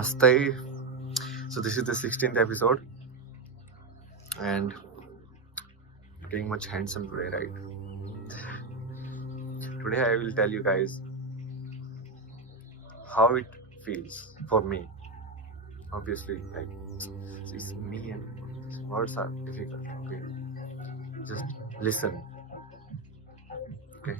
Namaste. So this is the 16th episode and looking much handsome today, right? Today I will tell you guys how it feels for me. Obviously, like it's me and these words are difficult. Okay, just listen. Okay.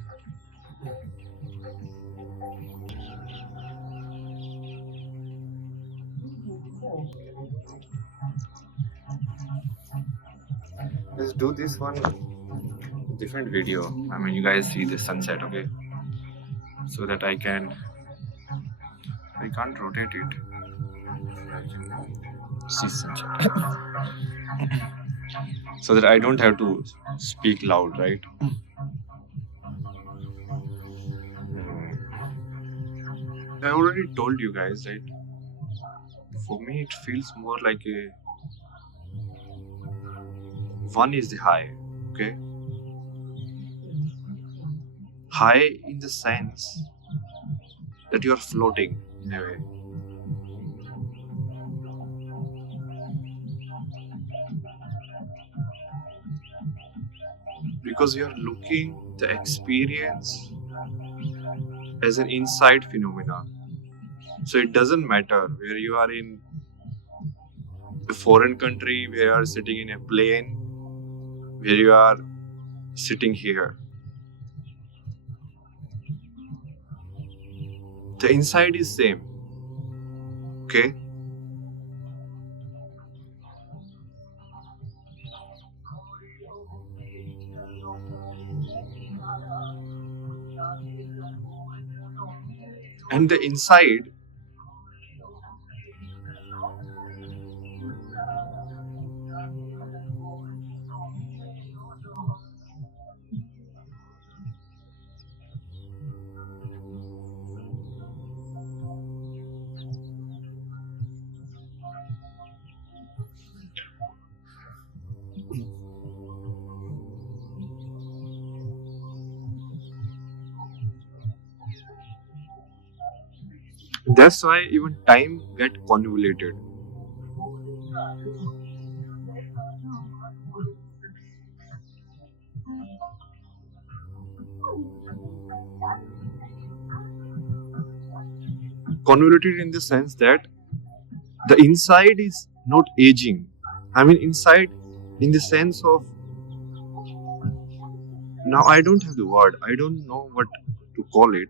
Let's do this one different video. I mean, you guys see the sunset, okay? So that I can't rotate it. See sunset. So that I don't have to speak loud, right? I already told you guys, right? For me, it feels more like a one is the high, okay? High in the sense that you are floating in a way. Because you are looking the experience as an inside phenomena. So it doesn't matter where you are in a foreign country, where you are sitting in a plane, where you are sitting here. The inside is same, okay? And the inside that's why even time get convoluted. Convoluted in the sense that the inside is not aging. I mean, inside in the sense of, now I don't have the word, I don't know what to call it.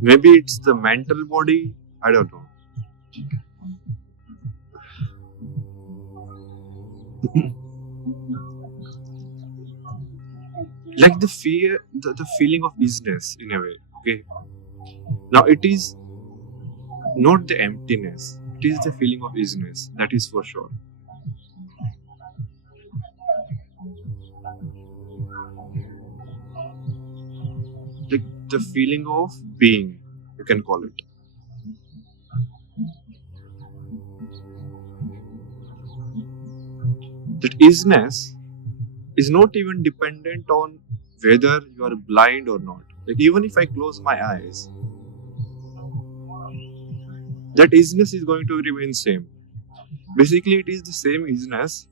Maybe it's the mental body, I don't know. Like the fear, the feeling of isness in a way, okay? Now it is not the emptiness, it is the feeling of isness, that is for sure. Like the feeling of being, you can call it. That isness is not even dependent on whether you are blind or not. Like even if I close my eyes, that isness is going to remain same. Basically, it is the same isness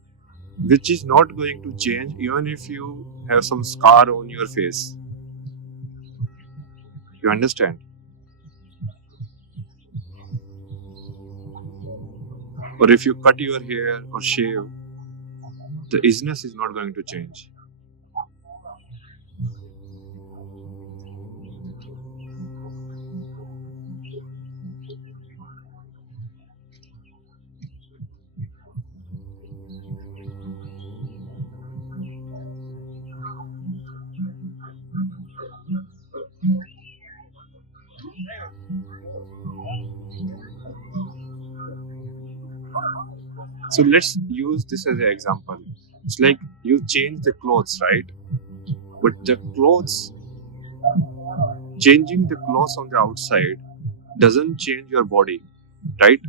which is not going to change even if you have some scar on your face. You understand? Or if you cut your hair or shave, the isness is not going to change. So let's use this as an example. It's like you change the clothes, right? But the clothes, changing the clothes on the outside doesn't change your body, right?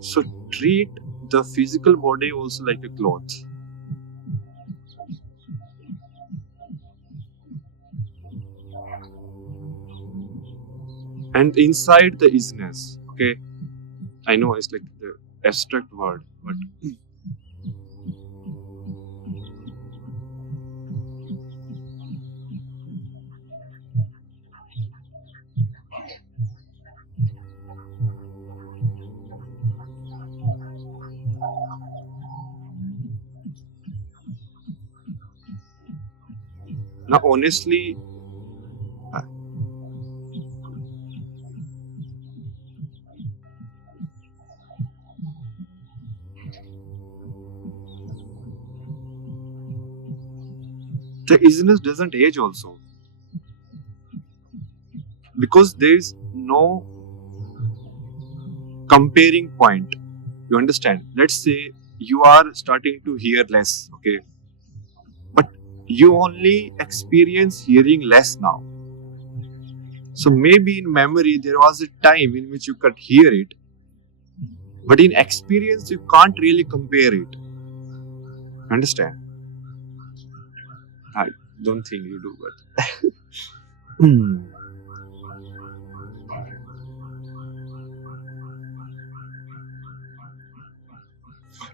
So treat the physical body also like a cloth. And inside the isness, okay, I know it's like the abstract word, but now honestly, uh, the isness doesn't age also, because there is no comparing point. You understand? Let's say you are starting to hear less, okay, but you only experience hearing less now. So maybe in memory there was a time in which you could hear it, but in experience you can't really compare it. Understand? I don't think you do, but Hmm.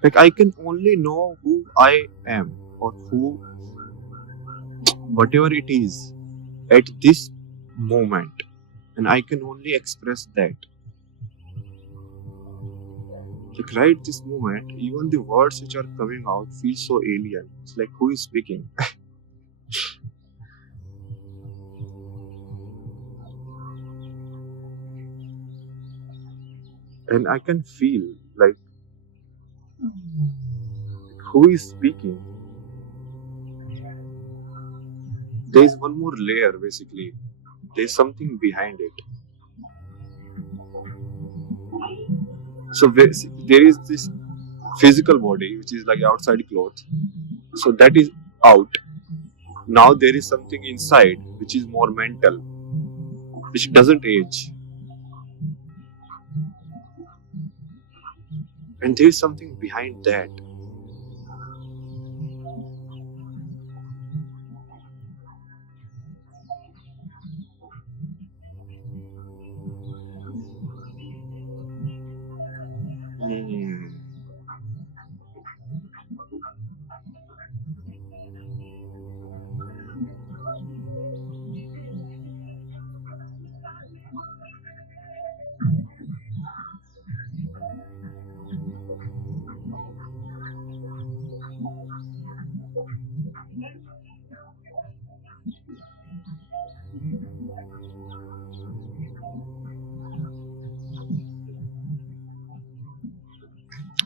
Like I can only know who I am, or who whatever it is at this moment, and I can only express that. Like right this moment, even the words which are coming out feel so alien. It's like who is speaking? And I can feel like who is speaking. There is one more layer basically. There's something behind it. So there is this physical body which is like outside clothes. So that is out. Now there is something inside which is more mental, which doesn't age. And there is something behind that. Hmm.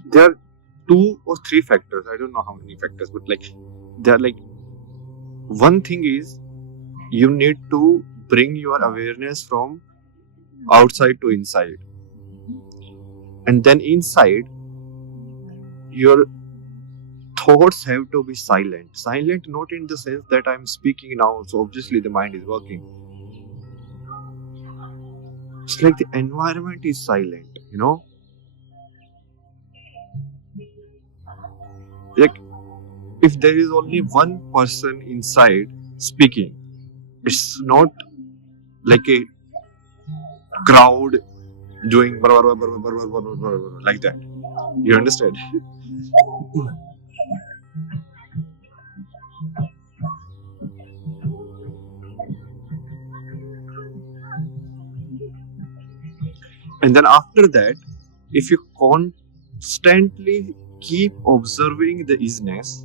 There are two or three factors. I don't know how many factors, but like there are like one thing is you need to bring your awareness from outside to inside, and then inside your thoughts have to be silent. Silent not in the sense that I'm speaking now, so obviously the mind is working. It's like the environment is silent, you know? Like if there is only one person inside speaking, it's not like a crowd doing like that. You understand? And then after that, if you constantly keep observing the isness,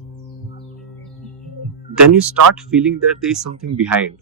then you start feeling that there is something behind.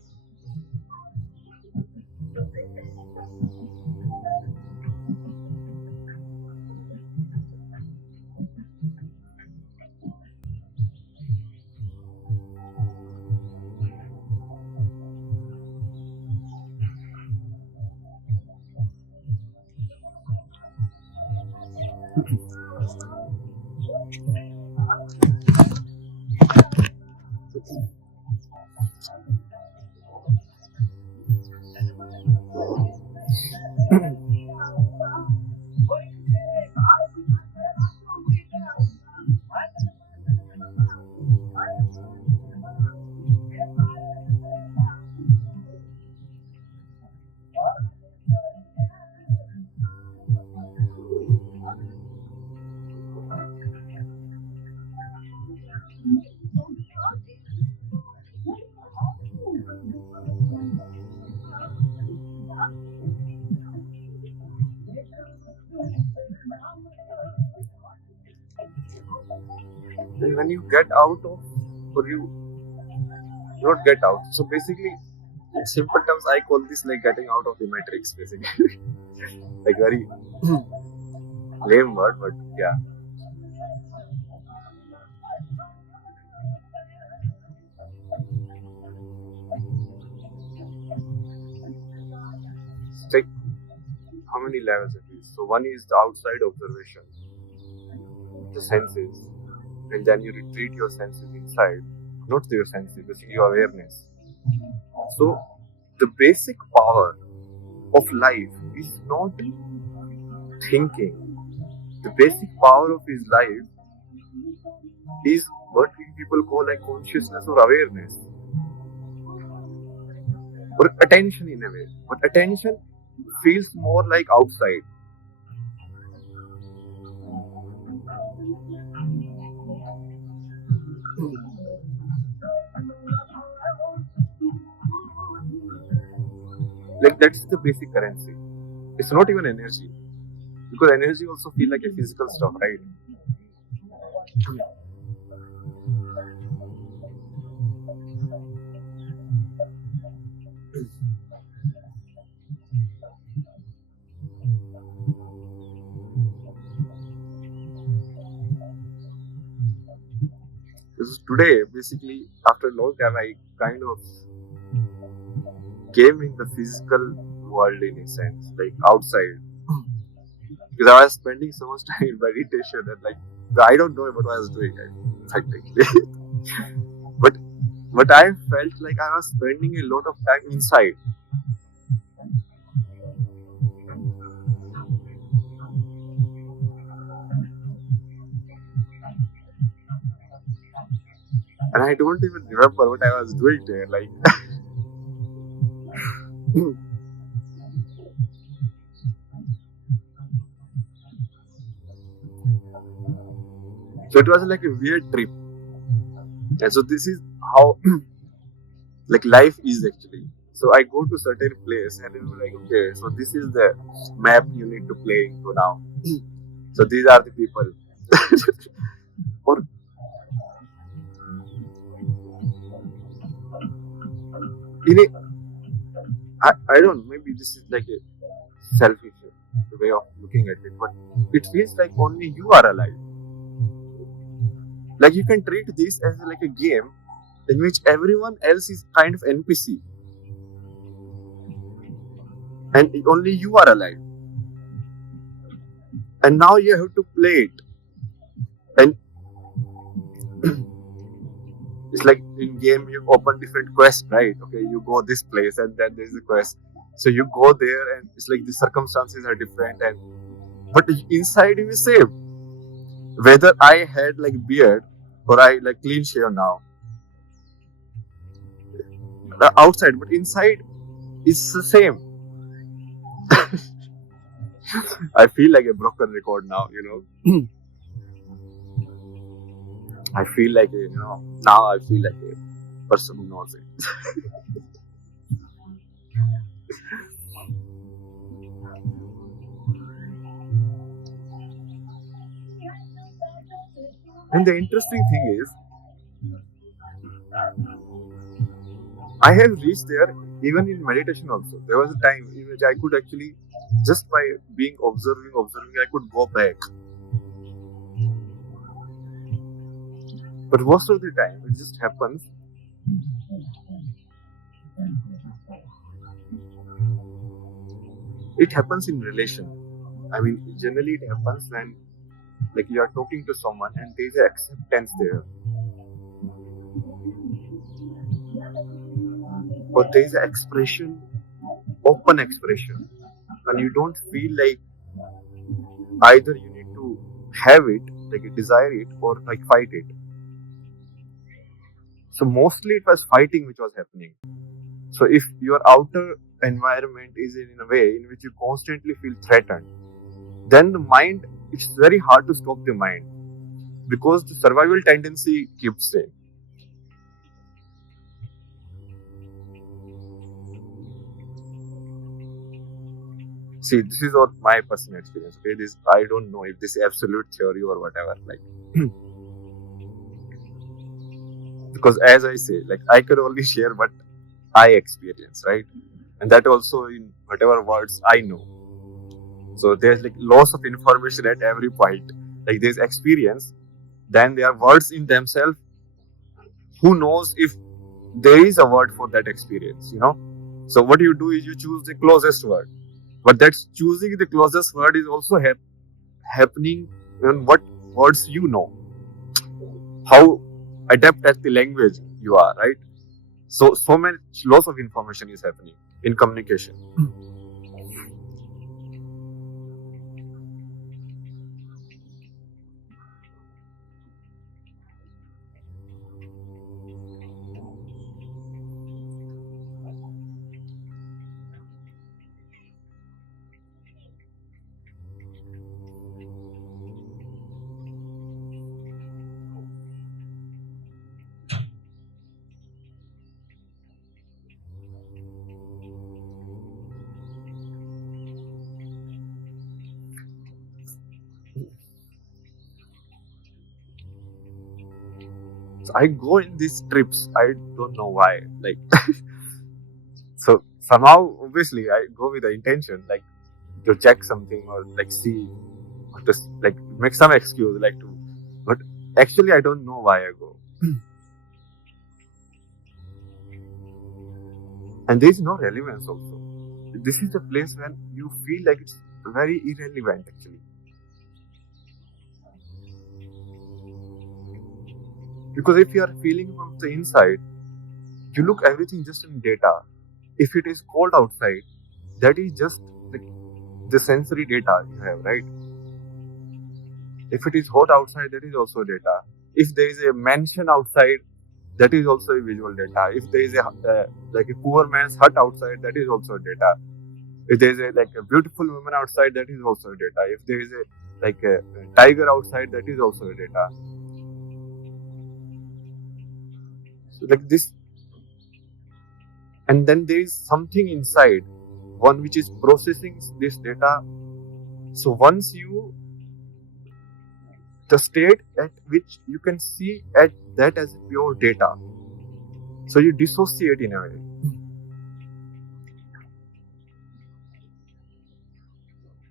And when you get out of, or you not get out. So basically, in simple terms, I call this like getting out of the matrix, basically. Like very lame word, but yeah. It's like how many levels it is. So one is the outside observation, the senses, and then you retreat your senses inside, not your senses, basically your awareness. So the basic power of life is not thinking. The basic power of his life is what people call like consciousness or awareness or attention in a way. But attention feels more like outside. Like that's the basic currency. It's not even energy. Because energy also feel like a physical stuff, right? Because today, basically, after a long time, I kind of came in the physical world in a sense, like outside. Because I was spending so much time in meditation and like I don't know what I was doing technically. but I felt like I was spending a lot of time inside. And I don't even remember what I was doing there. Like so it was like a weird trip. And so this is how like life is actually. So I go to certain place and it's like, okay, so this is the map you need to play into now. So these are the people. Or in a, I don't know, maybe this is like a selfish way of looking at it, but it feels like only you are alive. Like you can treat this as like a game in which everyone else is kind of NPC and only you are alive. And now you have to play it. And it's like in game you open different quests, right? Okay, you go this place and then there's a quest. So you go there and it's like the circumstances are different and but inside you is same. Whether I had like beard or I like clean shave now. Outside, but inside it's the same. I feel like a broken record now, I feel like now I feel like a person who knows it. And the interesting thing is, I have reached there even in meditation also. There was a time in which I could actually, just by being observing, I could go back. But most of the time, it just happens. It happens in relation. I mean, generally it happens when like you are talking to someone and there is acceptance there. But there is an expression, open expression. And you don't feel like either you need to have it, like you desire it, or like fight it. So mostly it was fighting which was happening. So if your outer environment is in a way in which you constantly feel threatened, then the mind, it's very hard to stop the mind because the survival tendency keeps staying. See, this is not my personal experience. Okay, this I don't know if this is absolute theory or whatever. Like, Because as I say, like I can only share what I experience, right? And that also in whatever words I know. So there's like loss of information at every point. Like there's experience, then there are words in themselves. Who knows if there is a word for that experience, you know? So what you do is you choose the closest word. But that's choosing the closest word is also happening in what words you know. How adept at the language you are, right? So many lots of information is happening in communication. So I go in these trips. I don't know why. Like so somehow obviously I go with the intention like to check something or like see or to like make some excuse like to, but actually I don't know why I go. And there is no relevance also. This is the place when you feel like it's very irrelevant actually. Because if you are feeling from the inside, you look everything just in data. If it is cold outside, that is just the sensory data you have, right? If it is hot outside, that is also data. If there is a mansion outside, that is also a visual data. If there is a like a poor man's hut outside, that is also data. If there is a beautiful woman outside, that is also data. If there is a tiger outside, that is also data. So like this, and then there is something inside, one which is processing this data. So once you, the state at which you can see at that as pure data, so you dissociate in a way.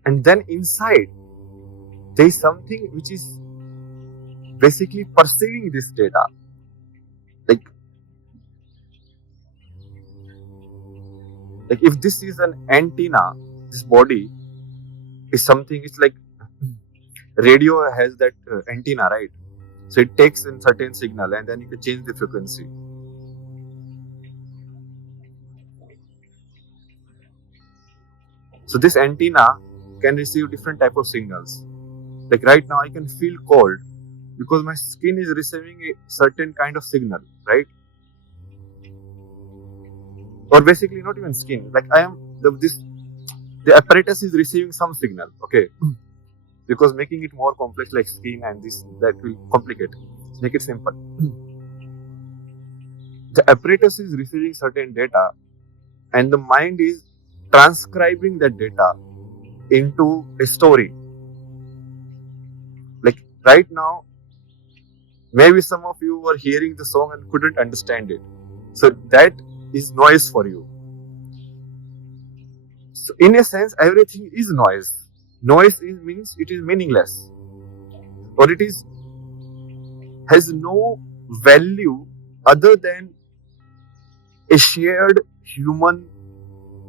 And then inside, there is something which is basically perceiving this data. Like if this is an antenna, this body is something, it's like radio has that antenna, right? So it takes in certain signal and then you can change the frequency. So this antenna can receive different type of signals. Like right now I can feel cold because my skin is receiving a certain kind of signal, right? Or basically not even skin, like I am the apparatus is receiving some signal, okay? Because making it more complex like skin and this, that will complicate. Make it simple. The apparatus is receiving certain data and the mind is transcribing that data into a story. Like right now, maybe some of you were hearing the song and couldn't understand it. So that is noise for you. So in a sense, everything is noise. Noise means it is meaningless, or it is has no value other than a shared human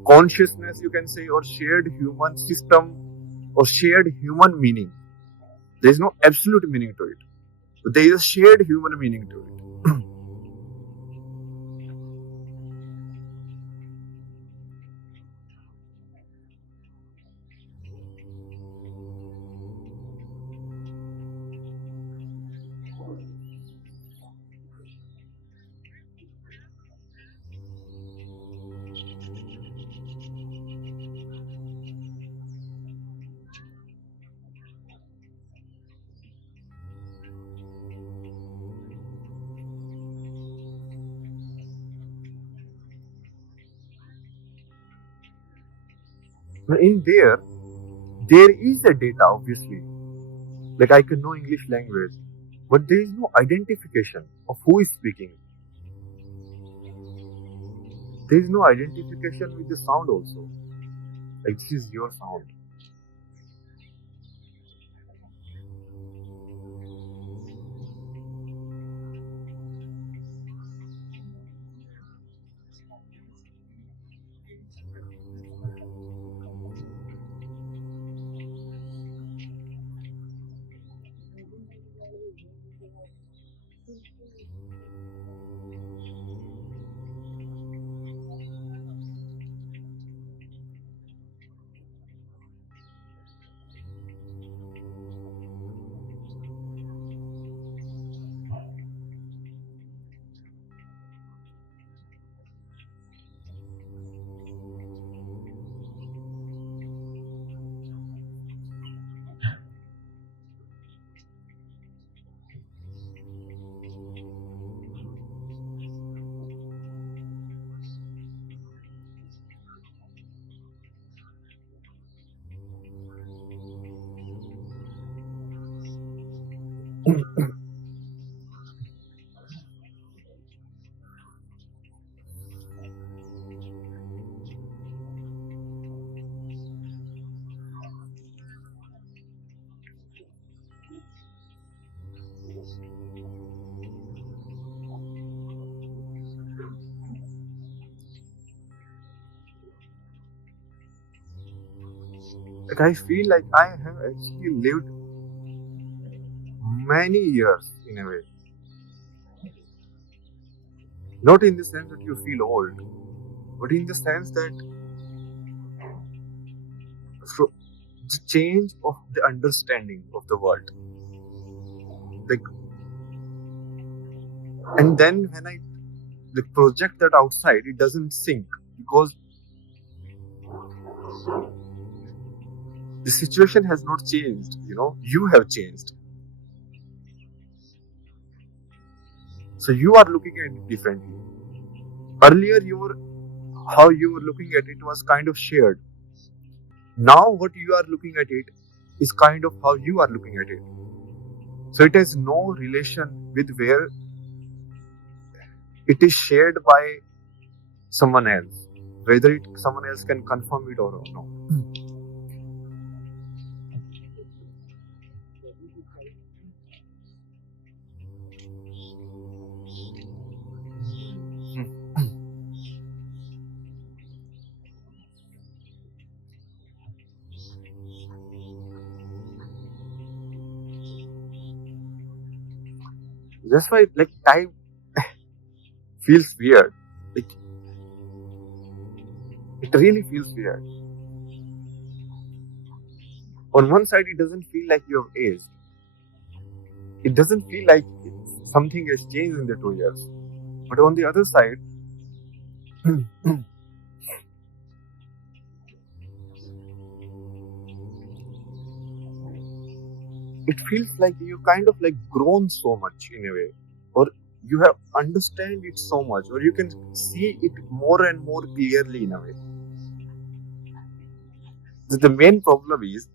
consciousness, you can say, or shared human system, or shared human meaning. There is no absolute meaning to it, but there is a shared human meaning to it. In there is a data, obviously. Like I can know English language, but there is no identification of who is speaking. there is no identification with the sound also. Like, this is your sound. Like, I feel like I have actually lived many years in a way. Not in the sense that you feel old, but in the sense that the change of the understanding of the world. Like, and then when I project that outside, it doesn't sink because the situation has not changed. You have changed. So you are looking at it differently. Earlier, how you were looking at it was kind of shared. Now what you are looking at it is kind of how you are looking at it. So it has no relation with where it is shared by someone else, whether someone else can confirm it or not. That's why time feels weird. Like, it really feels weird. On one side, it doesn't feel like you have aged. It doesn't feel like something has changed in the 2 years. But on the other side, it feels like you kind of grown so much in a way, or you have understand it so much, or you can see it more and more clearly in a way. The main problem is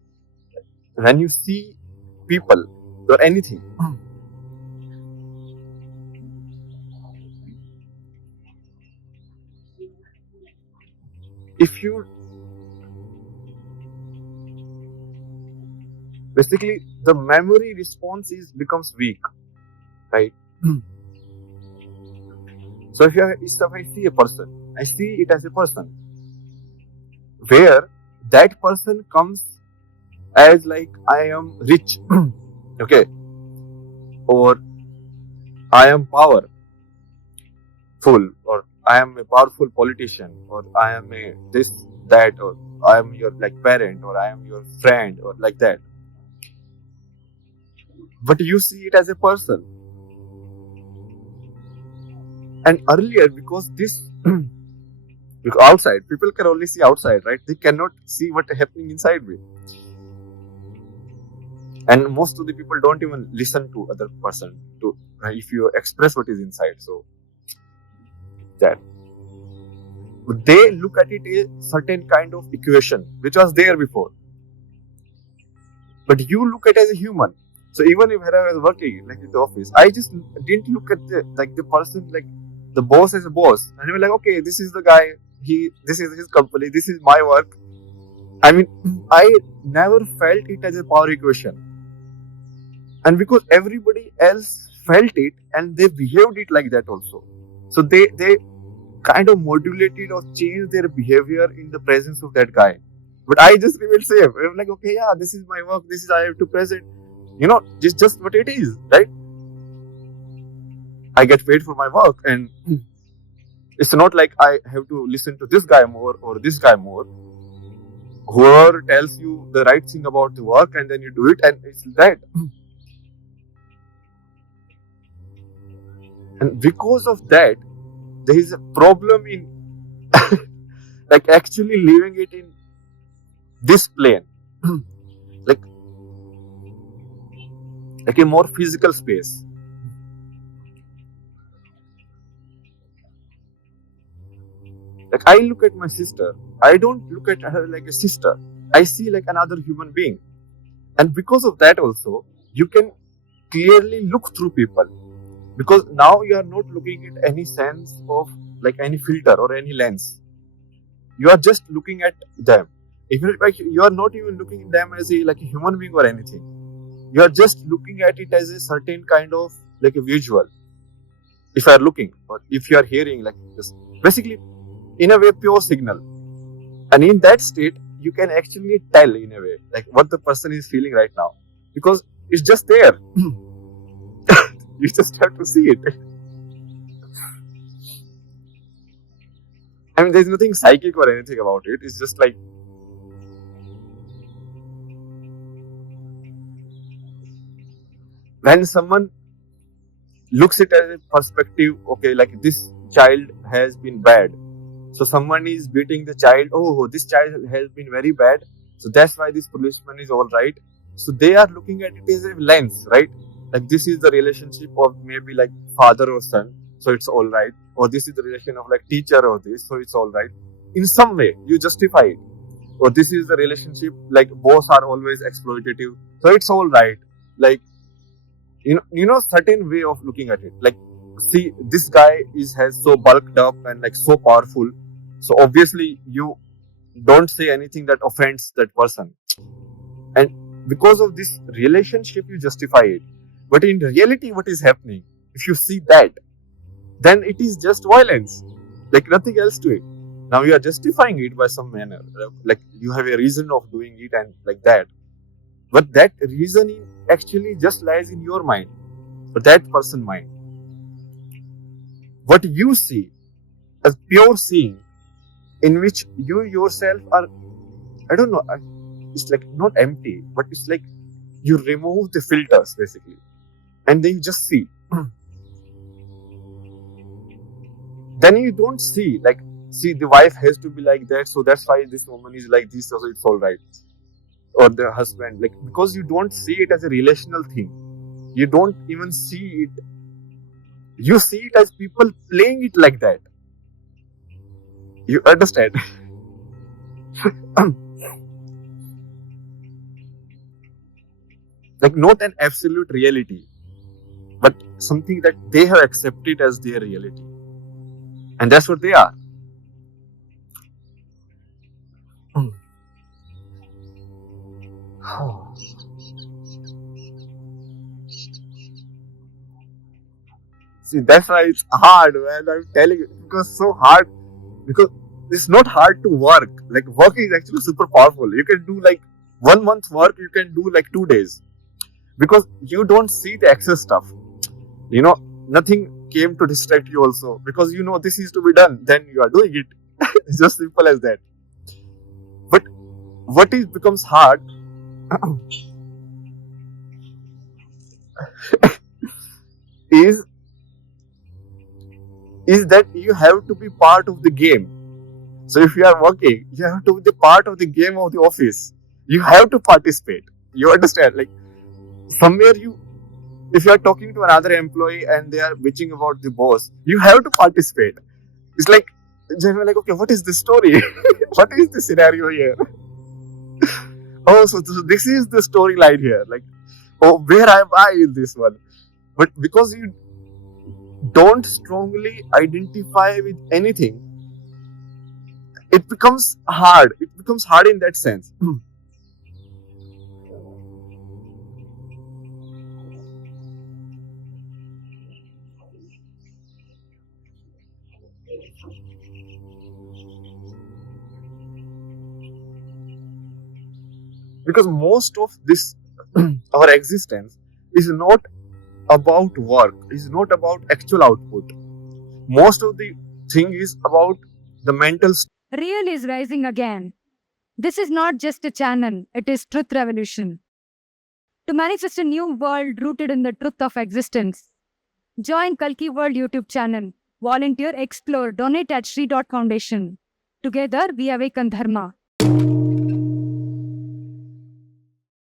when you see people or anything, if you basically the memory response becomes weak, right? So if I see a person, I see it as a person, where that person comes as I am rich, okay, or I am powerful, or I am a powerful politician, or I am a this, that, or I am your parent, or I am your friend, or like that. But you see it as a person. And earlier, because outside, people can only see outside, right? They cannot see what's happening inside me. And most of the people don't even listen to other person if you express what is inside. So that they look at it a certain kind of equation which was there before, but you look at it as a human. So even if I was working in the office, I just didn't look at the person the boss is a boss, and you're like, okay, this is the guy. This is his company. This is my work. I mean, I never felt it as a power equation, and because everybody else felt it and they behaved it like that also, so they kind of modulated or changed their behavior in the presence of that guy. But I just remained same. I'm like, okay, yeah, this is my work. This is I have to present. Just what it is, right? I get paid for my work, and it's not like I have to listen to this guy more or this guy more. Whoever tells you the right thing about the work, and then you do it, and it's that. And because of that, there is a problem in like actually leaving it in this plane, like a more physical space. Like I look at my sister, I don't look at her like a sister. I see like another human being. And because of that also, you can clearly look through people. Because now you are not looking at any sense of like any filter or any lens. You are just looking at them. Even like you are not even looking at them as a human being or anything. You are just looking at it as a certain kind of like a visual. If you are looking or if you are hearing, like this, basically in a way pure signal. And in that state, you can actually tell in a way like what the person is feeling right now, because it's just there. You just have to see it. I mean, there's nothing psychic or anything about it. It's just like when someone looks at it as a perspective, okay, like this child has been bad. So someone is beating the child. Oh, this child has been very bad. So that's why this policeman is all right. So they are looking at it as a lens, right? Like this is the relationship of maybe like father or son. So it's all right. Or this is the relation of like teacher or this. So it's all right. In some way, you justify it. Or this is the relationship like boss are always exploitative. So it's all right. Like, certain way of looking at it. Like, see, this guy has so bulked up and like so powerful. So obviously you don't say anything that offends that person. And because of this relationship, you justify it. But in reality, what is happening? If you see that, then it is just violence. Like nothing else to it. Now you are justifying it by some manner. Like you have a reason of doing it and like that. But that reason actually just lies in your mind. But that person's mind. What you see as pure seeing, in which you yourself are, I don't know, it's like not empty, but it's like you remove the filters basically. And then you just see. Then you don't see, like, see, the wife has to be like that, so that's why this woman is like this, so it's all right. Or the husband, like, because you don't see it as a relational thing. You don't even see it. You see it as people playing it like that. You understand? Like, not an absolute reality, but something that they have accepted as their reality. And that's what they are. See, that's why it's hard, man. I'm telling you, because so hard. Because it's not hard to work. Like, work is actually super powerful. You can do like 1 month work, you can do like 2 days. Because you don't see the excess stuff. Nothing came to distract you also. Because this is to be done. Then you are doing it. It's just simple as that. But what becomes hard is that you have to be part of the game. So if you are working, you have to be the part of the game of the office. You have to participate. You understand? Like somewhere if you are talking to another employee and they are bitching about the boss, you have to participate. It's like, generally like, okay, what is the story? What is the scenario here? Oh, so this is the storyline here. Like, oh, where am I in this one? But because you don't strongly identify with anything, it becomes hard. It becomes hard in that sense. Because most of this our existence is not about work, is not about actual output. Most of the thing is about the mental Real is rising again. This is not just a channel, it is truth revolution. To manifest a new world rooted in the truth of existence, join Kalki World YouTube channel. Volunteer, explore, donate at Shri Foundation. Together we awaken Dharma.